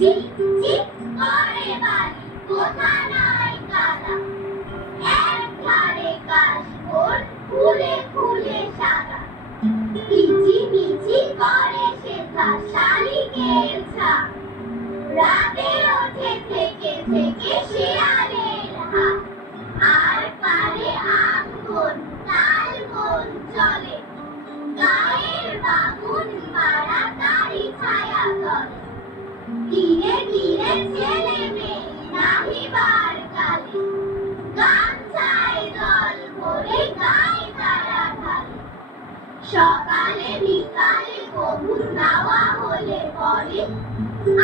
চিক চিক করে বালি, কোথা নাই কাদা, একধারে কাশবন ফুলে ফুলে সাদা। কিচি মিচি করে সেথা শালিকের ঝাঁক, রাতে ওঠে থেকে থেকে শেয়ালের হাঁক। আর পারে আমবন তাল বন চলে, গায়ের বামুন পাড়া তারি ছায়া তলে। তীরে তীরে ছেলে মেয়ে নাহিবার কালে, গামছায় জল ভরে গায়ে তারা ঢালে। সকালে বিকালে কবু নাওয়া হলে পরে,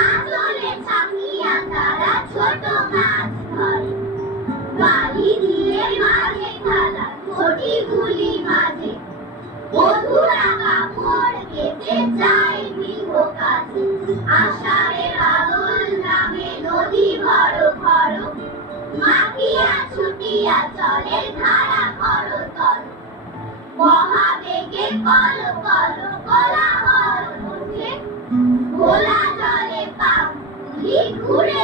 আঁচলে ছাকিয়া তারা ছোট মাছ ধরে। বালি দিয়ে মাঝে থালা ঘটি গুলি মাঝে, বধুরা কাপড় কেচে যায় গৃহ কাজে। আষাঢ়ে বাদল নামে নদী ভর ভর, মাখিয়া ছুটিয়া চলে ধারা করতল। মহাবেগে কল কল কোলাহল ওঠে, ঘোলা জলে পাখি ঘুরে